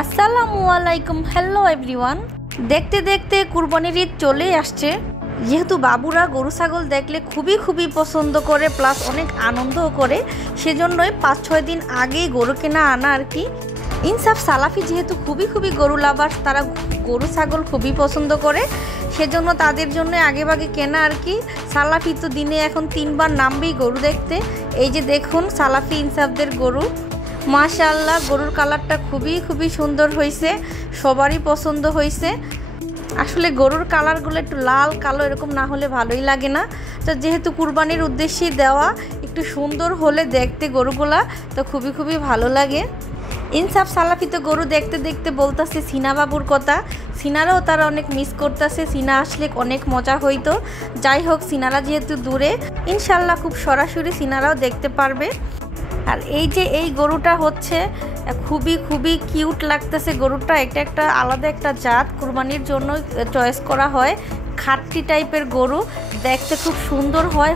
আসসালামু আলাইকুম। Hello everyone. দেখতে দেখতে কুরবানির ঈদ চলেই আসছে। যেহেতু বাবুরা গরু ছাগল দেখলে খুবই পছন্দ করে, প্লাস অনেক আনন্দও করে, সেজন্যই 5-6 দিন আগেই গরু কেনা আনা আর কি। ইনসাফ সালাফি যেহেতু খুবই গরু লাভার্স, তারা গরু ছাগল খুবই পছন্দ করে, সেজন্য তাদের জন্য আগেভাগে কেনা আর কি। সালাফি তো দিনে এখন 3 বার নামবেই গরু দেখতে। এই যে দেখুন সালাফি ইনসাফদের গরু, মাশাআল্লাহ গরুর কালারটা খুবই সুন্দর হয়েছে, সবারই পছন্দ হয়েছে। আসলে গরুর কালারগুলো একটু লাল কালো এরকম না হলে ভালোই লাগে না, তো যেহেতু কুরবানির উদ্দেশ্যেই দেওয়া, একটু সুন্দর হলে দেখতে গরুগুলা তো খুবই ভালো লাগে। ইনসাফ সালাফি তো গরু দেখতে দেখতে বলতেছে সিনা বাবুর কথা। সিনারাও তারা অনেক মিস করতেছে, সিনা আসলে অনেক মজা হইতো। যাই হোক, সিনারা যেহেতু দূরে, ইনশাল্লাহ খুব সরাসরি সিনারাও দেখতে পারবে। আর এই যে এই গরুটা হচ্ছে খুবই কিউট লাগতেছে গরুটা। এটা একটা আলাদা একটা জাত, কুরবানির জন্য চয়েস করা হয়। খাট্টি টাইপের গরু, দেখতে খুব সুন্দর হয়,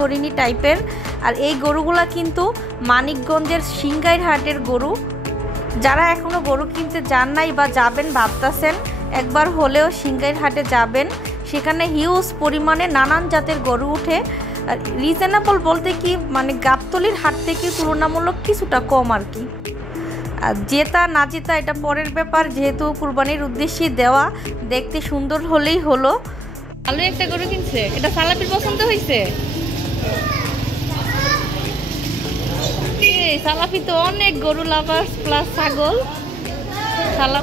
হরিণী টাইপের। আর এই গরুগুলা কিন্তু মানিকগঞ্জের সিংগাইর হাটের গরু। যারা এখনও গরু কিনতে যান নাই বা যাবেন ভাবতেছেন, একবার হলেও সিংগাইর হাটে যাবেন। সেখানে হিউজ পরিমাণে নানান জাতের গরু উঠে। রিজনেবল বলতে কি, মানে গাবতলির হাট থেকে তুলনামূলক কিছুটা কম আর কি। আর জেতা না জেতা এটা পরের ব্যাপার, যেহেতু কুরবানির উদ্দেশ্যে দেওয়া, দেখতে সুন্দর হলেই হলো। ভালো একটা গরু কিনছে, এটা সালাফির পছন্দ হয়েছে। সালাফি তো অনেক গরু লাভার্স প্লাস ছাগল,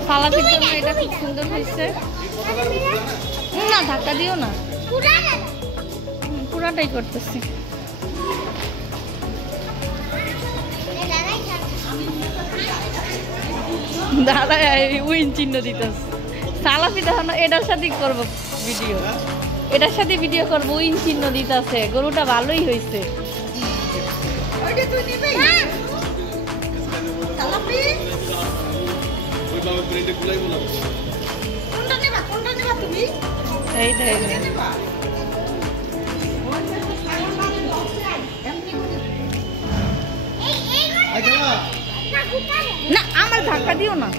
সালাফির জন্য এটা খুব সুন্দর হয়েছে। না ধাক্কা দিও না, পুরাটাই করতেছি। দাদা উইন চিহ্ন দিতেছে। সালাফি তখন এটার সাথে করবো ভিডিও, এটার সাথে ভিডিও করবো, উইন চিহ্ন দিতেছে। গরুটা ভালোই হয়েছে। এই না আমার ধাক্কা দিও না।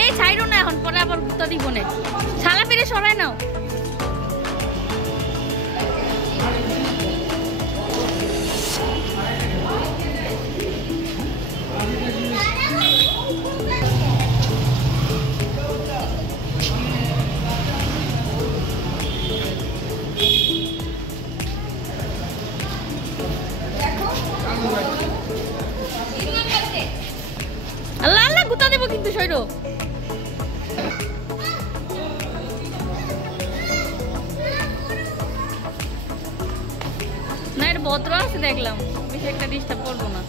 এই ছাইরো না, এখন পরে আবার গুতা দিব না। ছালা ফিরে সরাই নাও। আল্লাহ গুতা দেবো কিন্তু সইরো। না এটা ভদ্র আছে দেখলাম, বেশি একটা ডিস্টার্ব করবো না।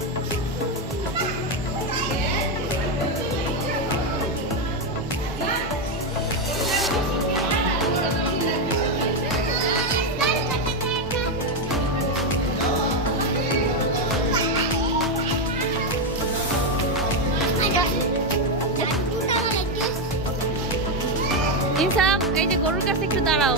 ইনসাফ এই যে গরুর কাছে একটু দাঁড়াও।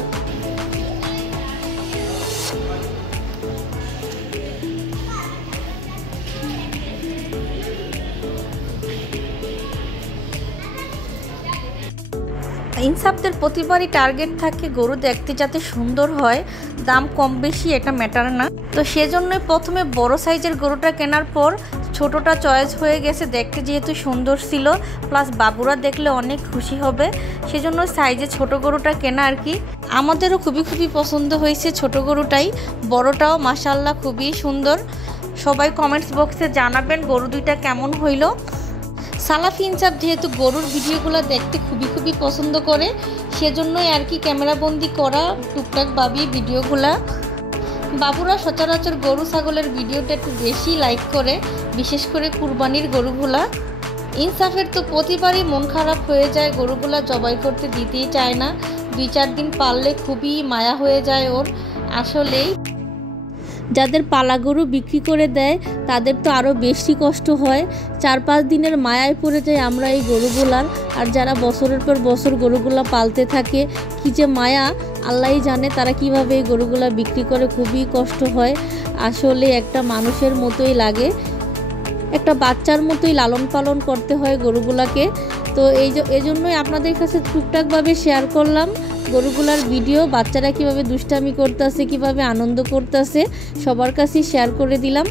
ইনসাফদের প্রতিবারই টার্গেট থাকে গরু দেখতে যাতে সুন্দর হয়, দাম কম বেশি এটা ম্যাটার না। তো সেজন্যই প্রথমে বড় সাইজের গরুটা কেনার পর ছোটটা চয়েস হয়ে গেছে, দেখতে যেহেতু সুন্দর ছিল, প্লাস বাবুরা দেখলে অনেক খুশি হবে, সেজন্য সাইজে ছোট গরুটা কেনা আর কি। আমাদেরও খুবই পছন্দ হয়েছে ছোট গরুটাই। বড়টাও মাশাআল্লাহ খুবই সুন্দর। সবাই কমেন্টস বক্সে জানাবেন গরু দুইটা কেমন হইল। সালাফি ইনসাফ যেহেতু গরুর ভিডিওগুলো দেখতে খুবই পছন্দ করে, সেজন্যই আর কি ক্যামেরাবন্দি করা টুকটাক ভাবি ভিডিওগুলা। বাবুরা সচরাচর গরু ছাগলের ভিডিওটা একটু বেশি লাইক করে, বিশেষ করে কুরবানির গরুগুলা। ইনসাফের তো প্রতিবারই মন খারাপ হয়ে যায়, গরুগুলা জবাই করতে দিতেই চায় না। 2-4 দিন পারলে খুবই মায়া হয়ে যায় ওর। আসলেই যাদের পালা গরু বিক্রি করে দেয় তাদের তো আরও বেশি কষ্ট হয়। 4-5 দিনের মায়ায় পড়ে যায় আমরা এই গরুগুলার। আর যারা বছরের পর বছর গরুগুলা পালতে থাকে, কী যে মায়া আল্লাহই জানে তারা কিভাবে এই গরুগুলা বিক্রি করে। খুবই কষ্ট হয়, আসলে একটা মানুষের মতোই লাগে, একটা বাচ্চার মতোই লালন পালন করতে হয় গরুগুলাকে। তো এই জন্যই আপনাদের কাছে টুকটাকভাবে শেয়ার করলাম গরুগুলার ভিডিও। বাচ্চারা কিভাবে দুষ্টামি করতেছে, কিভাবে আনন্দ করতেছে, সবার কাছেই শেয়ার করে দিলাম।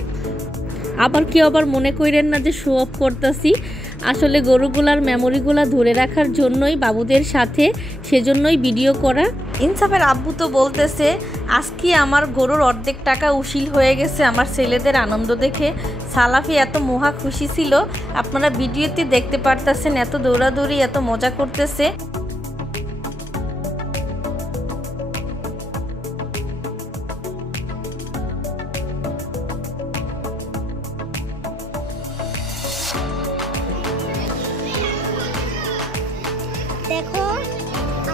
আবার কেউ আবার মনে করেন না যে শো অফ করতেছি, আসলে গরুগুলার মেমোরিগুলা ধরে রাখার জন্যই বাবুদের সাথে, সেজন্যই ভিডিও করা। ইনসাফের আব্বু তো বলতেছে আজকে আমার গরুর অর্ধেক টাকা উশিল হয়ে গেছে আমার ছেলেদের আনন্দ দেখে। সালাফি এত মহা খুশি ছিল, আপনারা ভিডিওতে দেখতে পারতেছেন, এত দৌড়াদৌড়ি, এত মজা করতেছে। দেখো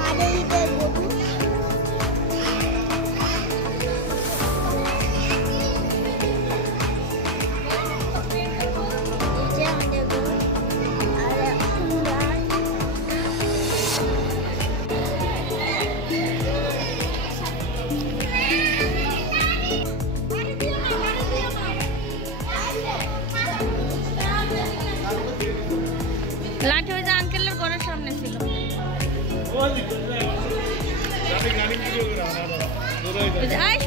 আর এইটা গরু এই যে আমাদের গরু আর লাঠি ওই যে আঙ্কেলের ঘরের সামনে ছিল।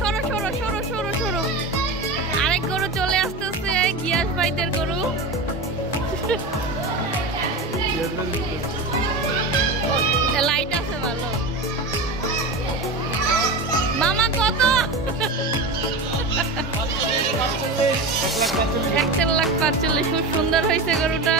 সরো সরো সরো সরো সরো, আরেক গরু চলে আসতেছে, গিয়াস ভাইদের গরু। লাইট আছে ভালো। মামা কত? 1,45,000। খুব সুন্দর হয়েছে গরুটা।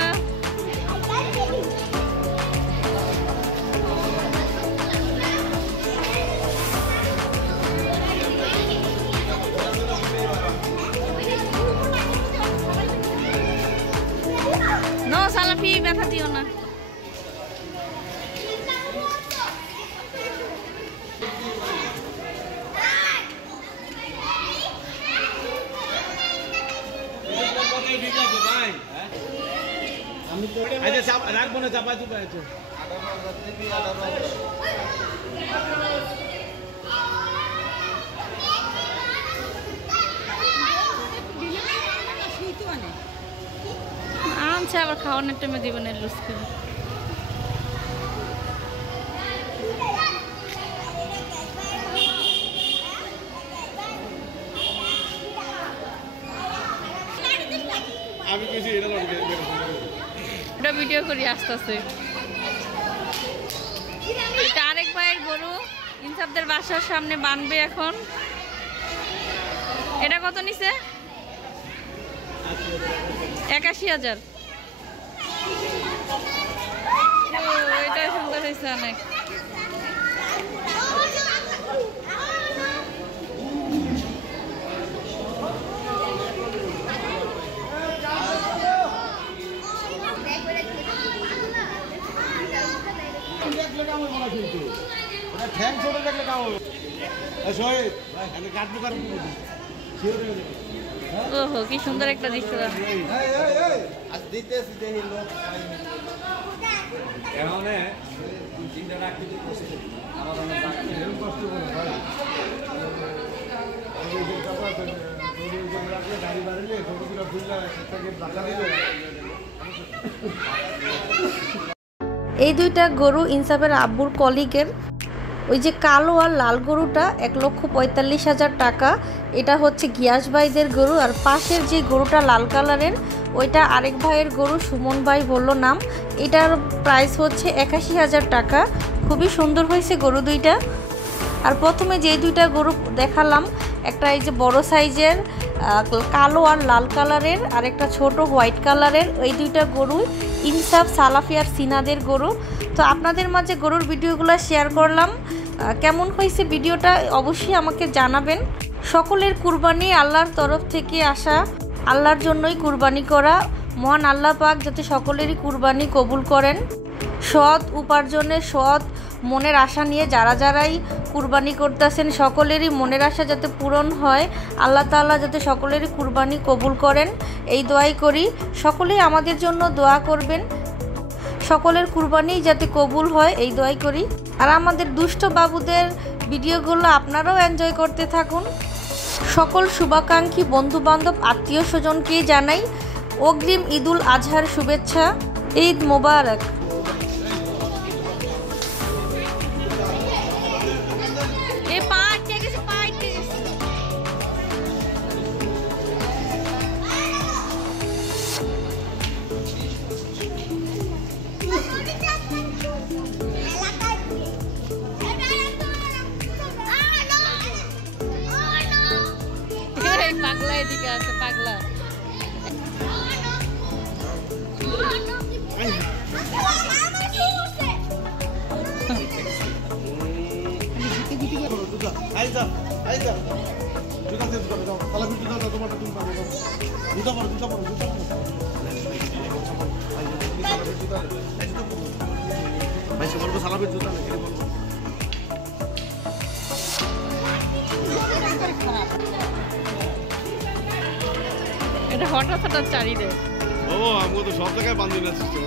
নো সালাফি, ব্যথা দিও না। রাখবো না, চাপা চুপা আছে। আনছে আবার খাওয়ানোর টাইমে দিবেন লুজ করে। আমি কিছু এটা ভিডিও করি আস্তে আস্তে। এটা আরেক ভাইয়ের গরু, ইনসাফদের বাসার সামনে বানবে এখন। এটা কত নিছে? 81,000। এটা সুন্দর হয়েছে অনেক। ওহো, কি সুন্দর একটা দৃশ্য। এই দুইটা গরু ইনসাফের আব্বুর কলিগের। ওই যে কালো আর লাল গরুটা 1,45,000 টাকা, এটা হচ্ছে গিয়াস ভাইদের গরু। আর পাশের যে গরুটা লাল কালারের ওইটা আরেক ভাইয়ের গরু, সুমন ভাই বলল নাম। এটার প্রাইস হচ্ছে 81,000 টাকা। খুবই সুন্দর হয়েছে গরু দুইটা। আর প্রথমে যে দুইটা গরু দেখালাম, একটা এই যে বড় সাইজের কালো আর লাল কালারের, আর একটা ছোট হোয়াইট কালারের, এই দুইটা গরু ইনসাফ, সালাফি আর সিনাদের গরু। তো আপনাদের মাঝে গরুর ভিডিওগুলো শেয়ার করলাম। কেমন হয়েছে ভিডিওটা অবশ্যই আমাকে জানাবেন। সকলের কুরবানি আল্লাহর তরফ থেকে আসা, আল্লাহর জন্যই কুরবানি করা। মহান আল্লাহ পাক যাতে সকলেরই কুরবানি কবুল করেন, সৎ উপার্জনে, সৎ মনের আশা নিয়ে যারাই কুরবানি করতেছেন সকলেরই মনের আশা যাতে পূরণ হয়, আল্লাহ তাআলা যাতে সকলেরই কুরবানি কবুল করেন এই দোয়াই করি। সকলেই আমাদের জন্য দোয়া করবেন, সকলের কুরবানি যাতে কবুল হয় এই দোয়াই করি। আর আমাদের দুষ্ট বাবুদের ভিডিওগুলো আপনারাও এনজয় করতে থাকুন। সকল শুভাকাঙ্ক্ষী বন্ধুবান্ধব আত্মীয় স্বজনকে জানাই অগ্রিম ঈদুল আজহার শুভেচ্ছা। ঈদ মোবারক। পাগলা এদিকে আছে, পাগলা। এটা হঠাৎ হঠাৎ চারিদে ও আমাকে তো সব জায়গায় বান্ধি না সিস্টেম